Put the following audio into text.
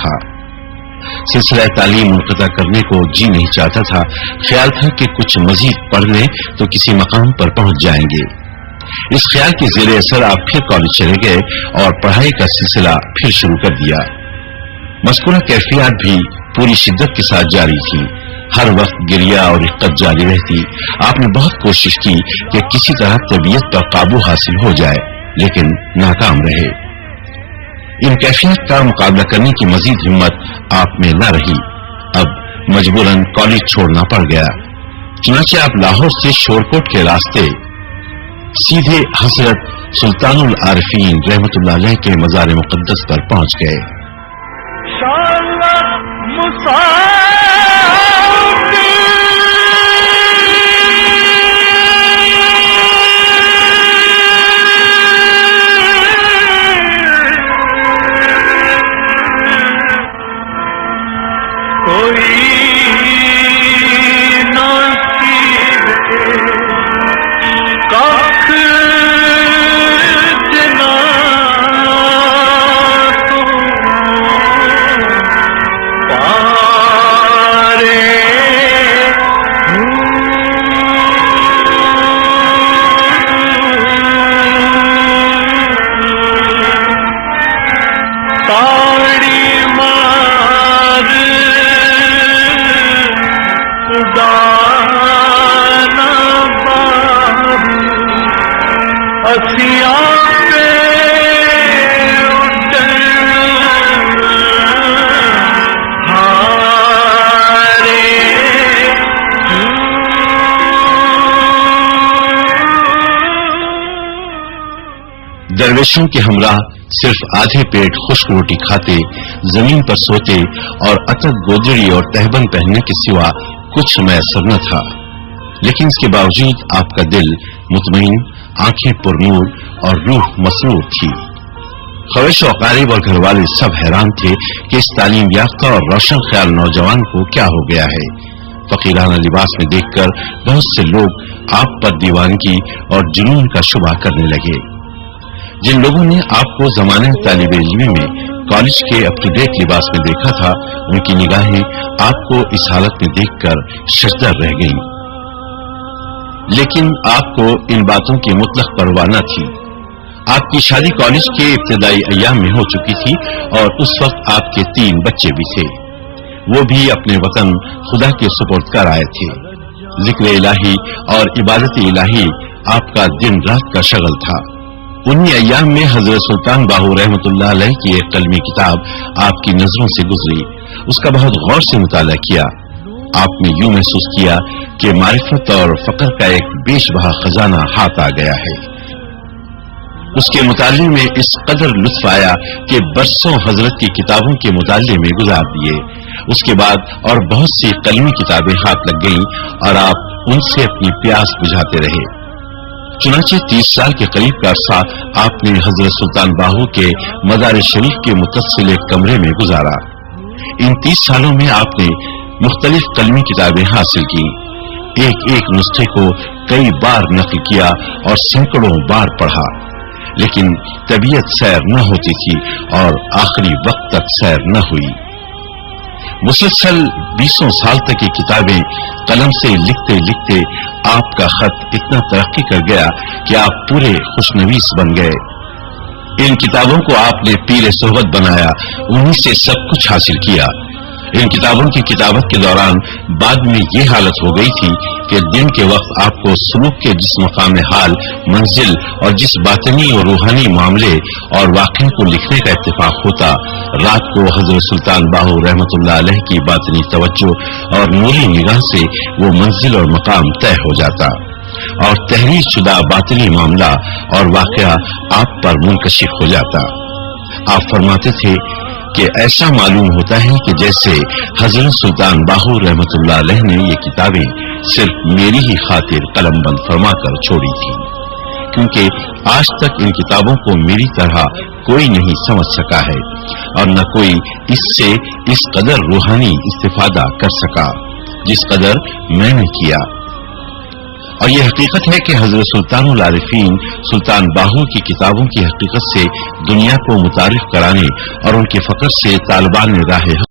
رکھا۔ سلسلہ تعلیم منقطع کرنے کو جی نہیں چاہتا تھا، خیال تھا کہ کچھ مزید پڑھ لیں تو کسی مقام پر پہنچ جائیں گے۔ اس خیال کے زیر اثر آپ پھر کالج چلے گئے اور پڑھائی کا سلسلہ پھر شروع کر دیا۔ مذکورہ کیفیات بھی پوری شدت کے ساتھ جاری تھی، ہر وقت گریہ اور رقت جاری رہتی۔ آپ نے بہت کوشش کی کہ کسی طرح طبیعت پر قابو حاصل ہو جائے، لیکن ناکام رہے۔ ان کیفیات کا مقابلہ کرنے کی مزید ہمت آپ میں نہ رہی، اب مجبوراً کالج چھوڑنا پڑ گیا۔ چنانچہ آپ لاہور سے شورکوٹ کے راستے سیدھے حضرت سلطان العارفین رحمت اللہ علیہ کے مزار مقدس پر پہنچ گئے۔ درویشوں کے ہمراہ صرف آدھے پیٹ خشک روٹی کھاتے، زمین پر سوتے اور اتک گودڑی اور تہبند پہننے کے سوا کچھ میسر نہ تھا، لیکن اس کے باوجود آپ کا دل مطمئن، آنکھیں پرنور اور روح مسرور تھی۔ خویش و اقارب اور گھر والے سب حیران تھے کہ اس تعلیم یافتہ اور روشن خیال نوجوان کو کیا ہو گیا ہے۔ فقیرانہ لباس میں دیکھ کر بہت سے لوگ آپ پر دیوانگی اور جنون کا شبہ کرنے لگے۔ جن لوگوں نے آپ کو زمانہ طالب علمی میں کالج کے اپ ٹو ڈیٹ لباس میں دیکھا تھا، ان کی نگاہیں آپ کو اس حالت میں دیکھ کر ششدر رہ گئیں، لیکن آپ کو ان باتوں کی مطلق پرواہ نہ تھی۔ آپ کی شادی کالج کے ابتدائی ایام میں ہو چکی تھی اور اس وقت آپ کے 3 بچے بھی تھے، وہ بھی اپنے وطن خدا کے سپرد کر آئے تھے۔ ذکر الہی اور عبادت الہی آپ کا دن رات کا شغل تھا۔ انہی ایام میں حضرت سلطان باہو رحمت اللہ علیہ کی ایک قلمی کتاب آپ کی نظروں سے گزری، اس کا بہت غور سے مطالعہ کیا۔ آپ نے یوں محسوس کیا کہ معرفت اور فقر کا ایک بیش بہا خزانہ ہاتھ آ گیا ہے۔ اس کے مطالعے میں اس قدر لطف آیا کہ برسوں حضرت کی کتابوں کے مطالعے میں گزار دیے۔ اس کے بعد اور بہت سی قلمی کتابیں ہاتھ لگ گئیں اور آپ ان سے اپنی پیاس بجھاتے رہے۔ چنانچہ 30 سال کے قریب کا عرصہ آپ نے حضرت سلطان باہو کے مزار شریف کے متصل ایک کمرے میں گزارا۔ ان 30 سالوں میں آپ نے مختلف قلمی کتابیں حاصل کی، ایک ایک نسخے کو کئی بار نقل کیا اور سینکڑوں بار پڑھا، لیکن طبیعت سیر نہ ہوتی تھی اور آخری وقت تک سیر نہ ہوئی۔ مسلسل 20 سال تک یہ کتابیں قلم سے لکھتے لکھتے آپ کا خط اتنا ترقی کر گیا کہ آپ پورے خوشنویس بن گئے۔ ان کتابوں کو آپ نے پیر صحبت بنایا، انہی سے سب کچھ حاصل کیا۔ ان کتابوں کی کتابت کے دوران بعد میں یہ حالت ہو گئی تھی کہ دن کے وقت آپ کو سلوک کے جس مقام حال، منزل اور جس باطنی اور روحانی معاملے اور واقعے کو لکھنے کا اتفاق ہوتا، رات کو حضرت سلطان باہو رحمت اللہ علیہ کی باطنی توجہ اور نوری نگاہ سے وہ منزل اور مقام طے ہو جاتا اور تحریر شدہ باطنی معاملہ اور واقعہ آپ پر منکشف ہو جاتا۔ آپ فرماتے تھے کہ ایسا معلوم ہوتا ہے کہ جیسے حضرت سلطان باہو رحمت اللہ علیہ نے یہ کتابیں صرف میری ہی خاطر قلم بند فرما کر چھوڑی تھی، کیونکہ آج تک ان کتابوں کو میری طرح کوئی نہیں سمجھ سکا ہے اور نہ کوئی اس سے اس قدر روحانی استفادہ کر سکا جس قدر میں نے کیا۔ اور یہ حقیقت ہے کہ حضرت سلطان العارفین سلطان باہو کی کتابوں کی حقیقت سے دنیا کو متعارف کرانے اور ان کے فقر سے طالبان راہ